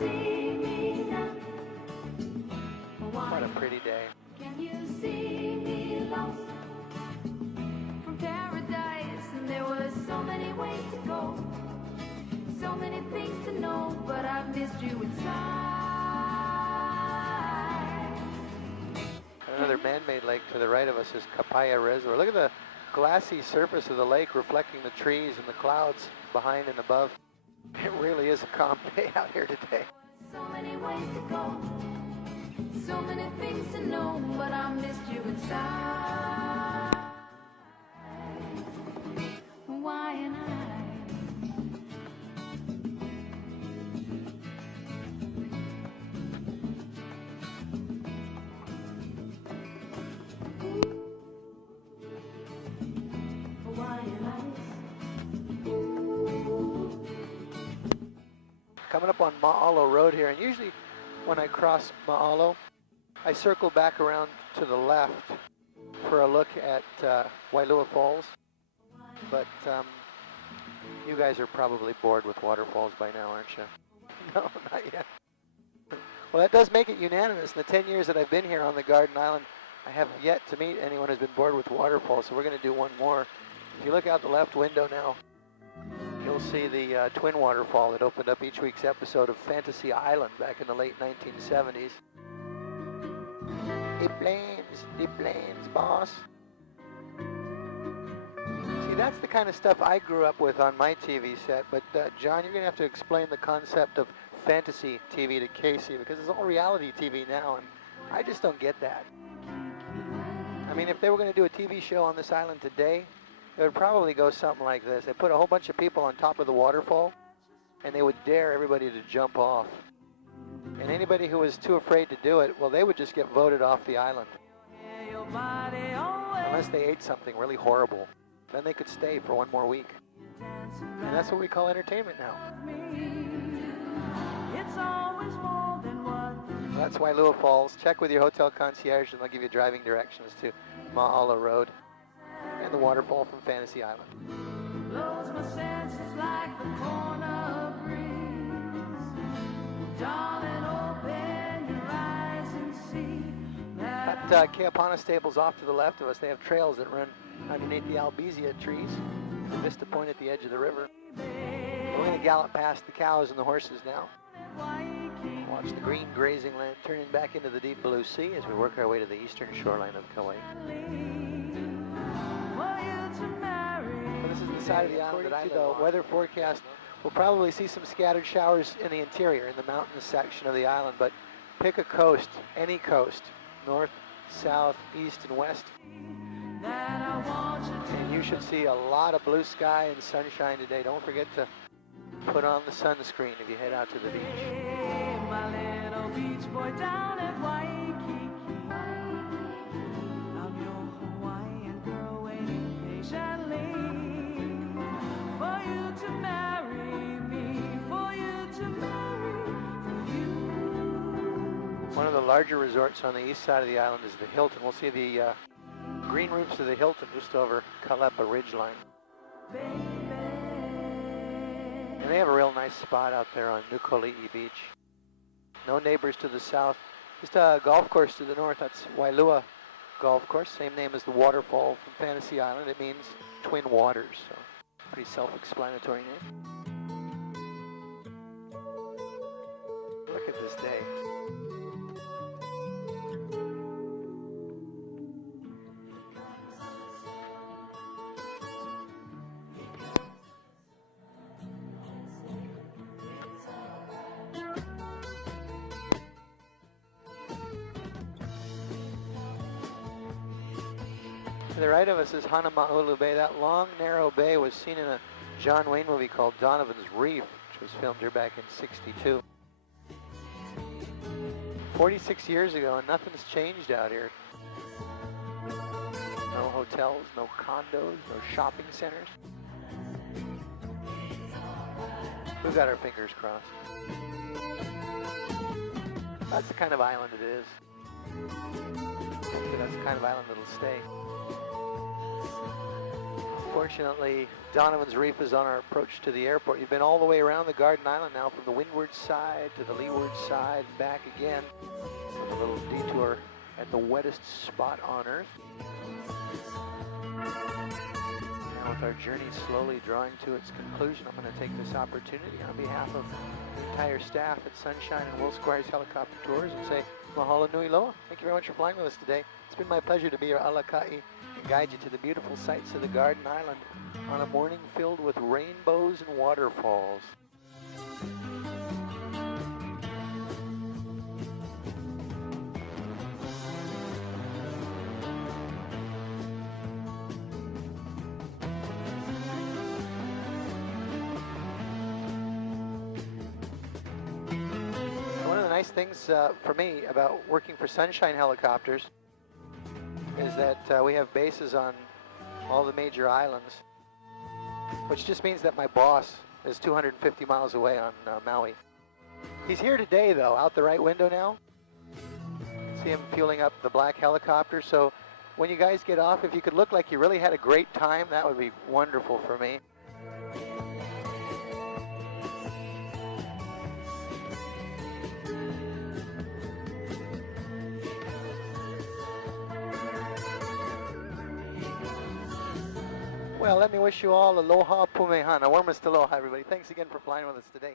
see me now? What a pretty day. Can you see me lost from paradise? And there were so many ways to go, so many things to know, but I've missed you inside. Another man-made lake to the right of us is Kauai Reservoir. Look at the glassy surface of the lake reflecting the trees and the clouds behind and above. It really is a calm day out here today. So many ways to go, so many things to know, but I missed you inside. Why and I? Coming up on Ma'alo Road here, and usually when I cross Ma'alo, I circle back around to the left for a look at Wailua Falls, but you guys are probably bored with waterfalls by now, aren't you? No, not yet. Well, that does make it unanimous. In the 10 years that I've been here on the Garden Island, I have yet to meet anyone who's been bored with waterfalls, so we're going to do one more. If you look out the left window now, you'll see the twin waterfall that opened up each week's episode of Fantasy Island back in the late 1970s. The flames, boss. See, that's the kind of stuff I grew up with on my TV set, but John, you're going to have to explain the concept of fantasy TV to Casey, because it's all reality TV now, and I just don't get that. I mean, if they were going to do a TV show on this island today, it would probably go something like this. They put a whole bunch of people on top of the waterfall, and they would dare everybody to jump off. And anybody who was too afraid to do it, well, they would just get voted off the island. Unless they ate something really horrible. Then they could stay for one more week. And that's what we call entertainment now. That's Wailua Falls. Check with your hotel concierge, and they'll give you driving directions to Ma'alo Road and the waterfall from Fantasy Island. Blows my senses like the corner breeze. Darling, open your eyes and see that Keapana stable's off to the left of us. They have trails that run underneath the albizia trees, the Vista Point at the edge of the river. We're going to gallop past the cows and the horses now. Watch the green grazing land turning back into the deep blue sea as we work our way to the eastern shoreline of Kauai. This is the side of the island that I know. The weather forecast, we'll probably see some scattered showers in the interior, in the mountainous section of the island, but pick a coast, any coast, north, south, east, and west. And you should see a lot of blue sky and sunshine today. Don't forget to put on the sunscreen if you head out to the beach. my little beach boy down at Waikiki. I'm your Hawaiian girl waiting patiently for you to marry me, for you to marry, for you. One of the larger resorts on the east side of the island is the Hilton. We'll see the green roofs of the Hilton just over Kalepa Ridgeline. And they have a real nice spot out there on Nukuali'i Beach. No neighbors to the south. Just a golf course to the north. That's Wailua Golf Course. Same name as the waterfall from Fantasy Island. It means twin waters. So pretty self-explanatory name. Look at this day. To the right of us is Hanama'ulu Bay. That long, narrow bay was seen in a John Wayne movie called Donovan's Reef, which was filmed here back in '62. 46 years ago, and nothing's changed out here. No hotels, no condos, no shopping centers. We've got our fingers crossed. That's the kind of island it is. That's the kind of island that'll stay. Fortunately, Donovan's Reef is on our approach to the airport. You've been all the way around the Garden Island now, from the windward side to the leeward side, back again, with a little detour at the wettest spot on Earth. Now with our journey slowly drawing to its conclusion, I'm going to take this opportunity on behalf of the entire staff at Sunshine and Will Squires Helicopter Tours and say mahalo nui loa. Thank you very much for flying with us today. It's been my pleasure to be your alakai and guide you to the beautiful sights of the Garden Island on a morning filled with rainbows and waterfalls. One of the nice things for me about working for Sunshine Helicopters is that we have bases on all the major islands, which just means that my boss is 250 miles away on Maui. He's here today, though, out the right window now. See him fueling up the black helicopter. So when you guys get off, if you could look like you really had a great time, that would be wonderful for me. Well, let me wish you all aloha pumehana. Warmest aloha, everybody. Thanks again for flying with us today.